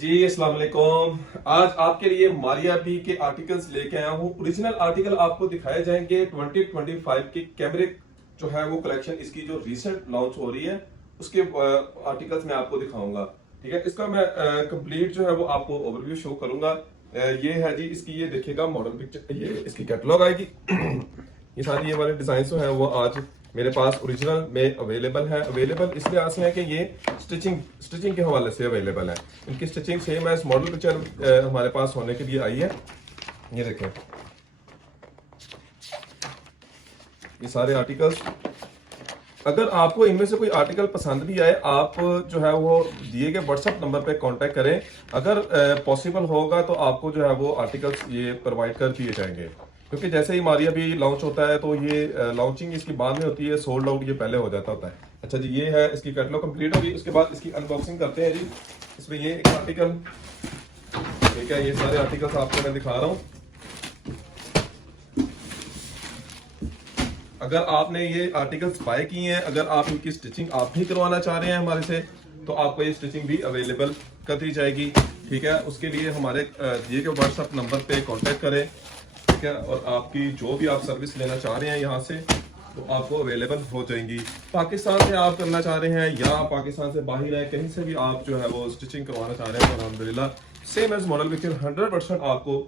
जी अस्सलाम वालेकुम। आज आपके लिए मारिया बी के आर्टिकल्स लेके आया हूँ। ओरिजिनल आर्टिकल आपको दिखाए जाएंगे 2025 की कैमरिक जो है वो कलेक्शन इसकी जो रिसेंट लॉन्च हो रही है उसके आर्टिकल्स मैं आपको दिखाऊंगा। ठीक है, इसका मैं कंप्लीट जो है वो आपको ओवरव्यू शो करूंगा। ये है जी इसकी, ये देखिएगा मॉडल पिक्चर, ये इसकी कैटलॉग आएगी। ये सारी ये वाले डिजाइन जो है वो आज मेरे पास ओरिजिनल में अवेलेबल है। अवेलेबल इस लिहाज से है कि ये स्टिचिंग के हवाले से अवेलेबल है। इनकी स्टिचिंग सेम है। इस मॉडल पिक्चर हमारे पास होने के लिए आई है। ये देखें, ये सारे आर्टिकल्स। अगर आपको इनमें से कोई आर्टिकल पसंद भी आए, आप जो है वो दिए गए व्हाट्सएप नंबर पे कांटेक्ट करें। अगर पॉसिबल होगा तो आपको जो है वो आर्टिकल्स ये प्रोवाइड कर दिए जाएंगे, क्योंकि जैसे ही मारिया भी लॉन्च होता है तो ये लॉन्चिंग इसकी बाद में होती है, सोल्ड आउट ये पहले हो जाता होता है। अच्छा जी, ये है इसकी कैटलॉग कंप्लीट होगी। उसके बाद इसकी अनबॉक्सिंग करते हैं जी। इसमें ये एक आर्टिकल, ठीक है, ये सारे आर्टिकल्स आपको मैं दिखा रहा हूँ। अगर आपने ये आर्टिकल्स बाय किए हैं, अगर आप इनकी स्टिचिंग आप भी करवाना चाह रहे हैं हमारे से, तो आपको ये स्टिचिंग भी अवेलेबल कर दी जाएगी। ठीक है, उसके लिए हमारे दिए गए व्हाट्सएप नंबर पे कांटेक्ट करें। ठीक है, और आपकी जो भी आप सर्विस लेना चाह रहे हैं यहाँ से तो आपको अवेलेबल हो जाएंगी। पाकिस्तान से आप करना चाह रहे हैं या पाकिस्तान से बाहर है, कहीं से भी आप जो है वो स्टिचिंग करवाना चाह रहे हैं तो अल्हम्दुलिल्लाह सेम एज मॉडल पिक्चर 100% आपको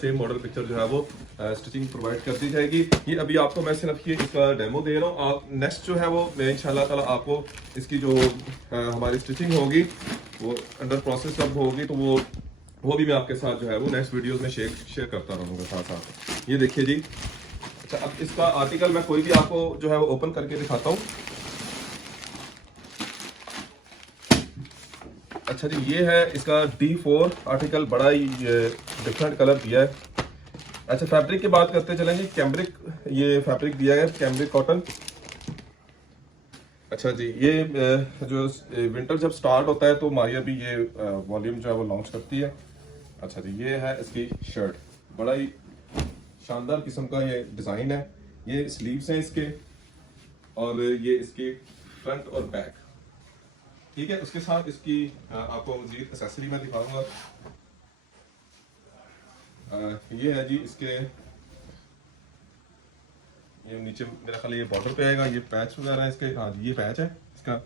सेम मॉडल पिक्चर जो है वो स्टिचिंग प्रोवाइड कर दी जाएगी। ये अभी आपको मैं सिर्फ ये इसका डेमो दे रहा हूँ। आप नेक्स्ट जो है वो मैं इंशाल्लाह ताला आपको इसकी जो हमारी स्टिचिंग होगी वो अंडर प्रोसेस अब होगी, तो वो भी मैं आपके साथ जो है वो नेक्स्ट वीडियोस में शेयर करता रहूँगा साथ साथ। ये देखिए जी। अच्छा, अब इसका आर्टिकल मैं कोई भी आपको जो है वो ओपन करके दिखाता हूँ। अच्छा जी, ये है इसका D4 आर्टिकल, बड़ा ही डिफरेंट कलर दिया है। अच्छा, फैब्रिक की बात करते चलेंगे। कैमरिक ये फैब्रिक दिया है, कैमरिक कॉटन। अच्छा जी, ये जो विंटर जब स्टार्ट होता है तो मारिया भी ये वॉल्यूम जो है वो लॉन्च करती है। अच्छा जी, ये है इसकी शर्ट, बड़ा ही शानदार किस्म का ये डिजाइन है। ये स्लीव्स हैं इसके, और ये इसके फ्रंट और बैक। ठीक है, उसके साथ इसकी आपको मजीद एक्सेसरी मैं दिखाऊंगा। ये है जी इसके, ये नीचे मेरा ख्याल ये बॉर्डर पे आएगा, ये पैच वगैरह है इसके। हाँ जी, ये पैच है इसका।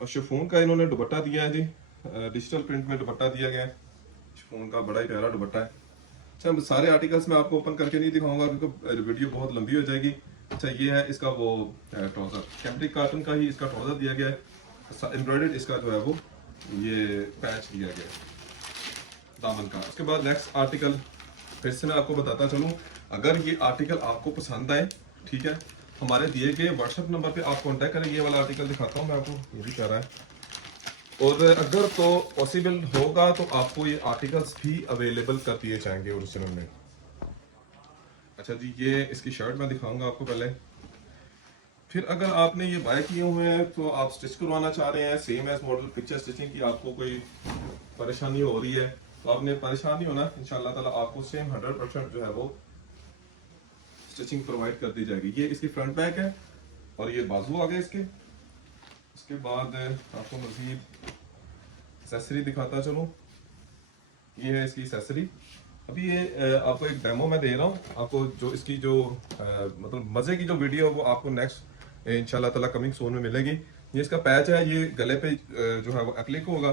और शिफॉन का इन्होंने दुपट्टा दिया है जी, डिजिटल प्रिंट में दुपट्टा दिया गया है। शिफॉन का बड़ा ही प्यारा दुपट्टा है। अच्छा, सारे आर्टिकल्स मैं आपको ओपन करके नहीं दिखाऊंगा क्योंकि वीडियो बहुत लंबी हो जाएगी। अच्छा, ये है इसका वो ट्राउजर, कैमरिक कॉटन का ही इसका ट्राउजर दिया गया है। एम्ब्रॉयडर्ड इसका जो है वो ये पैच दिया गया है दामन का। उसके बाद नेक्स्ट आर्टिकल फिर से मैं आपको बताता चलूँ। अगर ये आर्टिकल आपको पसंद आए, ठीक है, हमारे दिए गए व्हाट्सएप नंबर पे आप कांटेक्ट करें। ये वाला आर्टिकल दिखाता हूँ मैं आपको, ये भी प्यारा है। और अगर तो पॉसिबल होगा तो आपको ये आर्टिकल्स भी अवेलेबल कर दिए जाएंगे ओरिजिनल में। अच्छा जी, ये इसकी शर्ट मैं दिखाऊंगा आपको पहले। फिर अगर आपने ये बाय किए हुए हैं तो आप स्टिच करवाना चाह रहे हैं same as model picture stitching की, आपको कोई परेशानी हो रही है तो आपने परेशान नहीं होना। इंशाल्लाह ताला आपको सेम 100% जो है वो स्टिचिंग प्रोवाइड कर दी जाएगी। ये इसकी फ्रंट बैक है और ये बाजू आ गए इसके। उसके बाद आपको मजीद एक्सेसरी दिखाता चलूँ। ये है इसकी एक्सेसरी। अभी ये आपको एक डेमो मैं दे रहा हूँ आपको, जो इसकी जो मतलब मज़े की जो वीडियो है वो आपको नेक्स्ट इंशाल्लाह ताला कमिंग सोन में मिलेगी। ये इसका पैच है, ये गले पे जो है वो एप्लिक होगा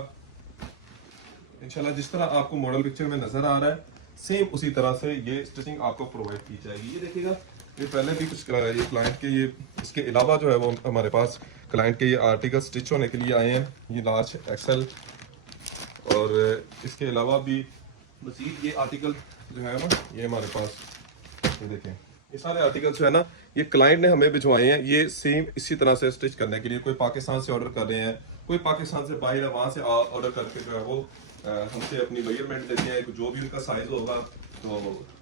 इंशाल्लाह। जिस तरह आपको मॉडल पिक्चर में नज़र आ रहा है सेम उसी तरह से ये स्टिचिंग आपको प्रोवाइड की जाएगी। ये देखिएगा, ये पहले भी कुछ ये क्लाइंट के, ये इसके अलावा जो है वो हमारे पास क्लाइंट के ये आर्टिकल स्टिच होने के लिए आए हैं। ये लार्ज एक्सेल, और इसके अलावा भी मजीद ये आर्टिकल जो है ना, ये हमारे पास, ये देखें, ये सारे आर्टिकल जो है ना ये क्लाइंट ने हमें भिजवाए हैं। ये सेम इसी तरह से स्टिच करने के लिए, कोई पाकिस्तान से ऑर्डर कर रहे हैं, कोई पाकिस्तान से बाहर है, वहाँ से ऑर्डर करके जो है वो हमसे अपनी मेजरमेंट देते हैं, जो भी उनका साइज होगा तो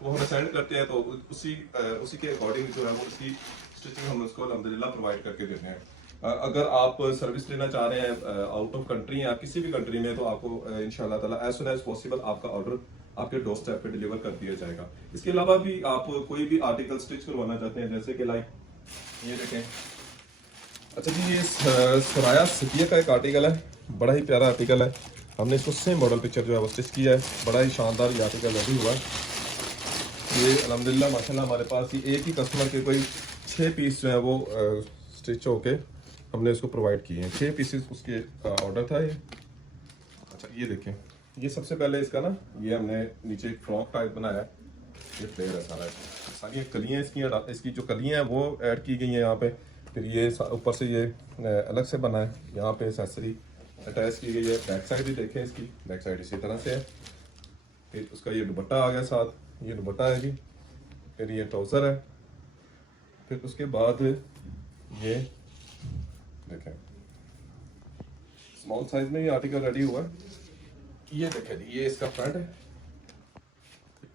वो हमें सेंड करते हैं। तो उसी के अकॉर्डिंग जो है वो उसकी स्टिचिंग हम उसको अल्हम्दुलिल्लाह प्रोवाइड करके देते हैं। अगर आप सर्विस लेना चाह रहे हैं आउट ऑफ कंट्री या किसी भी कंट्री में, तो आपको इंशाल्लाह ताला एज सुन एज पॉसिबल आपका ऑर्डर आपके डोर स्टेप पे डिलीवर कर दिया जाएगा। इसके अलावा भी आप कोई भी आर्टिकल स्टिच करवाना चाहते हैं, जैसे कि लाइक ये देखें। अच्छा जी, ये सराया सतिया का एक आर्टिकल है, बड़ा ही प्यारा आर्टिकल है। हमने इसको सेम मॉडल पिक्चर जो है वो स्टिच किया है। बड़ा ही शानदार ये आर्टिकल रेडी हुआ है। ये अल्हम्दुलिल्लाह माशाल्लाह हमारे पास ही एक ही कस्टमर के कोई 6 पीस जो है वो स्टिच होके हमने इसको प्रोवाइड किए हैं। 6 पीसेस उसके ऑर्डर था ये। अच्छा ये देखें, ये सबसे पहले इसका ना ये हमने नीचे एक फ्रॉक टाइप बनाया है। ये फ्लेयर है सारा, सारी कलियाँ इसकी जो कलियाँ हैं वो ऐड की गई हैं यहाँ पे। फिर ये ऊपर से ये अलग से बना है, यहाँ पे एक्सेसरी अटैच की गई है। बैक साइड भी देखें, इसकी बैक साइड इसी तरह से है। फिर उसका ये दुपट्टा आ गया साथ, ये दुपट्टा है जी। फिर ये ट्राउज़र है। फिर उसके बाद ये देखें स्मॉल साइज में ये आर्टिकल रेडी हुआ है। ये देखें जी, ये इसका फ्रंट है,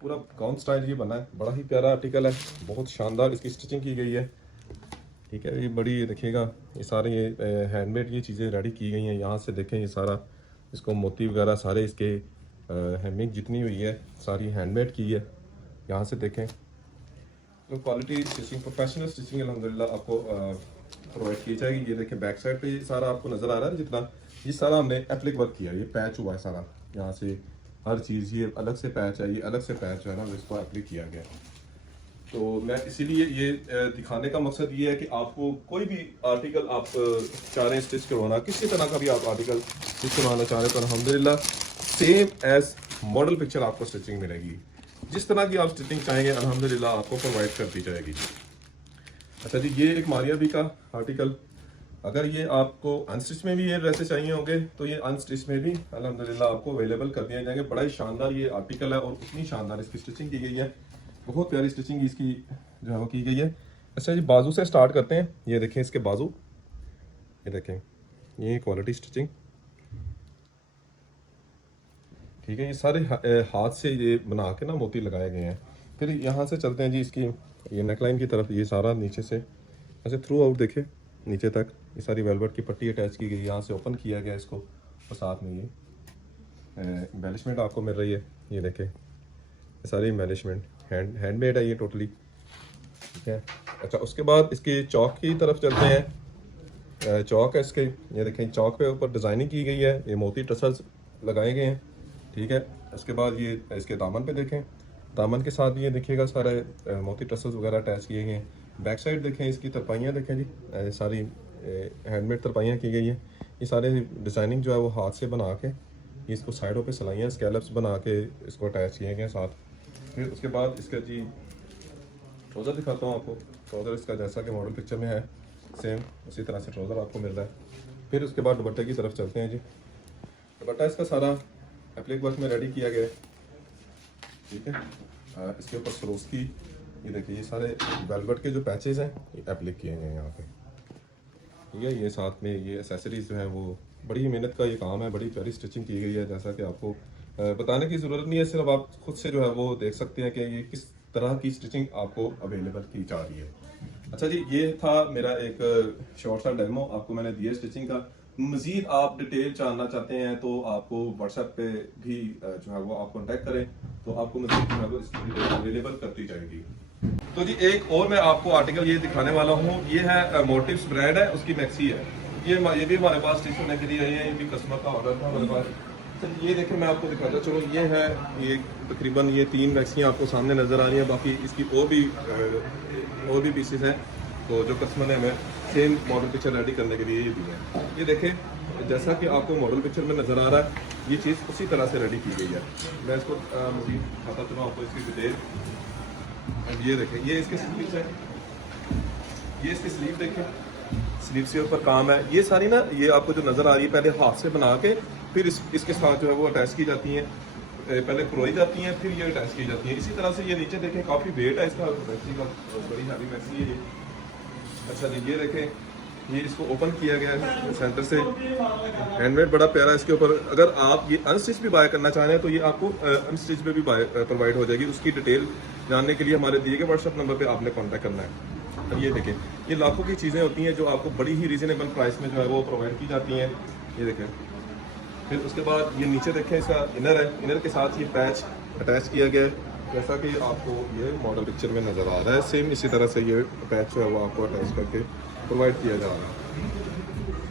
पूरा गाउन स्टाइल ये बना है। बड़ा ही प्यारा आर्टिकल है, बहुत शानदार इसकी स्टिचिंग की गई है। ठीक है, ये बड़ी ये देखिएगा, ये सारे ये हैंडमेड ये चीज़ें रेडी की गई हैं। यहाँ से देखें ये सारा इसको मोती वगैरह सारे इसके हेमिंग जितनी हुई है सारी हैंडमेड की है। यहाँ से देखें तो क्वालिटी स्टिचिंग, प्रोफेशनल स्टिचिंग अल्हम्दुलिल्लाह आपको प्रोवाइड की जाएगी। ये देखें बैक साइड पे ये सारा आपको नज़र आ रहा है जितना, ये सारा हमने एप्लिक वर्क किया है। ये पैच हुआ है सारा, यहाँ से हर चीज़, ये अलग से पैच है, ये अलग से पैच है ना, इसको एप्लिक किया गया। तो मैं इसीलिए ये दिखाने का मकसद ये है कि आपको कोई भी आर्टिकल आप चाह रहे हैं स्टिच करवाना, किसी तरह का भी आप आर्टिकल स्टिच करवाना चाह रहे हैं तो अल्हम्दुलिल्लाह सेम एज मॉडल पिक्चर आपको स्टिचिंग मिलेगी। जिस तरह की आप स्टिचिंग चाहेंगे अल्हम्दुलिल्लाह आपको प्रोवाइड कर दी जाएगी। अच्छा जी, ये एक मारिया बी का आर्टिकल, अगर ये आपको अनस्टिच में भी ये ड्रेसेस चाहिए होंगे तो ये अनस्टिच में भी अल्हम्दुलिल्लाह आपको अवेलेबल कर दिए जाएंगे। बड़ा ही शानदार ये आर्टिकल है और उतनी शानदार इसकी स्टिचिंग की गई है, बहुत प्यारी स्टिचिंग इसकी जो है वो की गई है। अच्छा जी, बाजू से स्टार्ट करते हैं। ये देखें इसके बाजू, ये देखें ये क्वालिटी स्टिचिंग। ठीक है, ये सारे हाथ से ये बना के ना मोती लगाए गए हैं। फिर यहाँ से चलते हैं जी इसकी ये नेकलाइन की तरफ। ये सारा नीचे से ऐसे थ्रू आउट देखें नीचे तक ये सारी वेलवेट की पट्टी अटैच की गई, यहाँ से ओपन किया गया इसको और साथ में ये एम्बेलिशमेंट आपको मिल रही है। ये देखें ये सारी एम्बेलिशमेंट हैंडमेड है ये टोटली। ठीक है, अच्छा उसके बाद इसके चौक की तरफ चलते हैं। चौक है इसके, ये देखें चौक पे ऊपर डिज़ाइनिंग की गई है, ये मोती टसल्स लगाए गए हैं। ठीक है, उसके बाद ये इसके दामन पे देखें, दामन के साथ भी ये देखिएगा सारे मोती टसल्स वगैरह अटैच किए गए हैं। बैक साइड देखें, इसकी तरपाइयाँ देखें जी, सारी हैंडमेड तरपाइयाँ की गई हैं। ये सारे डिज़ाइनिंग जो है वो हाथ से बना के ये इसको साइडों पे सिलाइयाँ स्कैलप्स बना के इसको अटैच किए गए हैं साथ। फिर उसके बाद इसका जी ट्राउज़र दिखाता हूँ आपको। ट्राउज़र इसका जैसा कि मॉडल पिक्चर में है सेम उसी तरह से ट्राउज़र आपको मिल रहा है। फिर उसके बाद दुपट्टे की तरफ चलते हैं जी। दुपट्टा इसका सारा एप्लिक वर्क में रेडी किया गया है। ठीक है, इसके ऊपर सरोस की ये देखिए ये सारे वेलवेट के जो पैचेस हैं ये एप्लिक किए गए हैं यहाँ पे। ठीक है, ये साथ में ये एसेसरीज जो है वो बड़ी मेहनत का ये काम है, बड़ी प्यारी स्टिचिंग की गई है। जैसा कि आपको बताने की ज़रूरत नहीं है, सिर्फ आप खुद से जो है वो देख सकते हैं कि ये किस तरह की स्टिचिंग आपको अवेलेबल की जा रही है। अच्छा जी, ये था मेरा एक शॉर्ट सा डेमो आपको मैंने दिया स्टिचिंग का। मज़ीद आप डिटेल जानना चाहते हैं तो आपको व्हाट्सएप पे भी जो है वो आप कॉन्टैक्ट करें तो आपको मज़ीद जो है वो इसकी डिटेल अवेलेबल करती जाएगी। तो जी एक और मैं आपको आर्टिकल ये दिखाने वाला हूँ। ये है मोटिव्स ब्रांड है, उसकी मैक्सी है। ये भी हमारे पास स्टिच होने के लिए आई है, ये भी कस्टमर का ऑर्डर था हमारे पास। तो ये देखें मैं आपको दिखाता चलो, ये है ये तकरीबन ये 3 मैक्सियाँ आपको सामने नज़र आ रही हैं। बाकी इसकी और भी पीसेस हैं तो जो कस्टमर ने हमें सेम मॉडल पिक्चर रेडी करने के लिए ये दी है। ये देखें जैसा कि आपको मॉडल पिक्चर में नज़र आ रहा है ये चीज़ उसी तरह से रेडी की गई है। मैं इसको मज़ीद खाता चलूँ आपको इसकी डिटेल। ये देखें ये इसके स्लीव्स है, ये इसकी स्लीव देखें, स्लीव के ऊपर काम है। ये सारी ना ये आपको जो नज़र आ रही है पहले हाथ से बना के फिर इसके साथ जो है वो अटैच की जाती हैं, पहले प्रोई जाती हैं फिर ये अटैच की जाती हैं। इसी तरह से ये नीचे देखें काफ़ी वेट है इसका मैक्सी का, बड़ी हैवी मैक्सी है ये। अच्छा जी, ये देखें ये इसको ओपन किया गया है सेंटर से, हैंडमेड बड़ा प्यारा। इसके ऊपर अगर आप ये अनस्टिच भी बाय करना चाह रहे हैं तो ये आपको अनस्टिच में भी प्रोवाइड हो जाएगी। उसकी डिटेल जानने के लिए हमारे दिए गए व्हाट्सएप नंबर पे आपने कांटेक्ट करना है। अब ये देखें ये लाखों की चीज़ें होती हैं जो आपको बड़ी ही रीजनेबल प्राइस में जो है वो प्रोवाइड की जाती हैं। ये देखें, फिर उसके बाद ये नीचे देखें इसका इनर है, इनर के साथ ये पैच अटैच किया गया है जैसा कि आपको ये मॉडल पिक्चर में नज़र आ रहा है। सेम इसी तरह से ये पैच जो है वो आपको अटैच करके प्रोवाइड किया जा रहा है।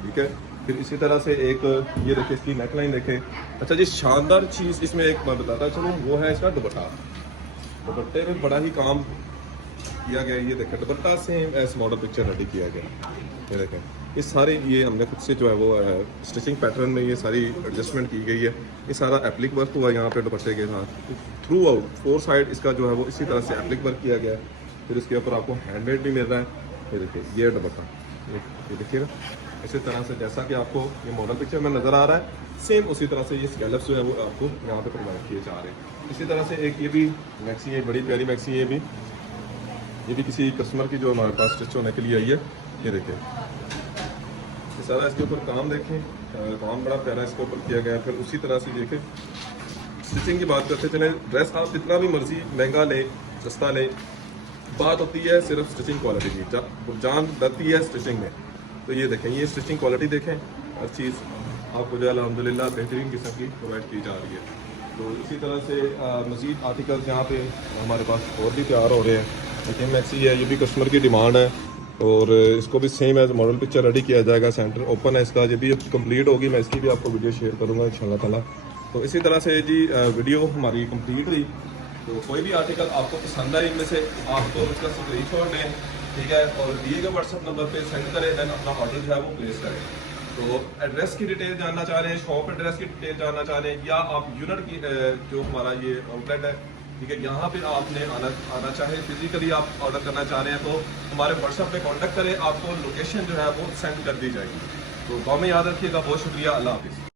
ठीक है, फिर इसी तरह से एक ये देखिए इसकी नेकलाइन देखें। अच्छा जी, शानदार चीज़ इसमें एक मैं बताता चलूँ, वो है इसका दुपट्टा। दुपट्टे में बड़ा ही काम किया गया है। ये देखें दुपट्टा same S model picture ready किया गया। ये देखें ये सारे ये हमने खुद से जो है वो स्टिचिंग पैटर्न में ये सारी एडजस्टमेंट की गई है। ये सारा एप्लिक वर्क हुआ यहाँ पे दुपट्टे के साथ थ्रू आउट 4 साइड इसका जो है वो इसी तरह से एप्लिक वर्क किया गया है। फिर इसके ऊपर आपको हैंडमेड भी मिल रहा है। ये देखिए ये दुपट्टा, ये देखिएगा इसी तरह से जैसा कि आपको ये मॉडल पिक्चर में नज़र आ रहा है, सेम उसी तरह से ये स्कैलप्स जो है वो आपको यहाँ पे प्रोवाइड किए जा रहे हैं। इसी तरह से एक ये भी मैक्सी है, बड़ी प्यारी मैक्सी है। ये भी किसी कस्टमर की जो हमारे पास स्टिच होने के लिए आई है। ये देखें ये सारा इसके ऊपर काम देखें, काम बड़ा प्यारा इसके ऊपर किया गया है। फिर उसी तरह से देखें स्टिचिंग की बात करते चले, ड्रेस आप जितना भी मर्जी महंगा लें सस्ता लें, बात होती है सिर्फ स्टिचिंग क्वालिटी की। जान डरती है स्टिचिंग में। तो ये देखें ये स्टिचिंग क्वालिटी देखें, हर चीज़ आपको जो है अल्हम्दुलिल्लाह बेहतरीन किस्म की प्रोवाइड की जा रही है। तो इसी तरह से मज़ीद आर्टिकल्स यहाँ पे हमारे पास और भी तैयार हो रहे हैं। देखिए मैक्सी है, ये भी कस्टमर की डिमांड है और इसको भी same as model picture ready किया जाएगा। सेंटर ओपन है इसका, ये भी कंप्लीट होगी, मैं इसकी भी आपको वीडियो शेयर करूँगा इंशाल्लाह ताला। तो इसी तरह से जी वीडियो हमारी कंप्लीट हुई। तो कोई भी आर्टिकल आपको पसंद आए इनमें से आपको उसका स्क्रीनशॉट लें, ठीक है, और दिए गए व्हाट्सएप नंबर पे सेंड करें, देन अपना ऑर्डर जो है वो प्लेस करें। तो एड्रेस की डिटेल जानना चाह रहे हैं, शॉप एड्रेस की डिटेल जानना चाह रहे हैं, या आप यूनिट की जो हमारा ये आउटलेट है, ठीक है, यहाँ पे आपने आना चाहे फिजिकली आप ऑर्डर करना चाह रहे हैं तो हमारे व्हाट्सएप पे कांटेक्ट करें, आपको लोकेशन जो है वो सेंड कर दी जाएगी। तो गाँव में याद रखिएगा। बहुत शुक्रिया, अल्लाह हाफिज़।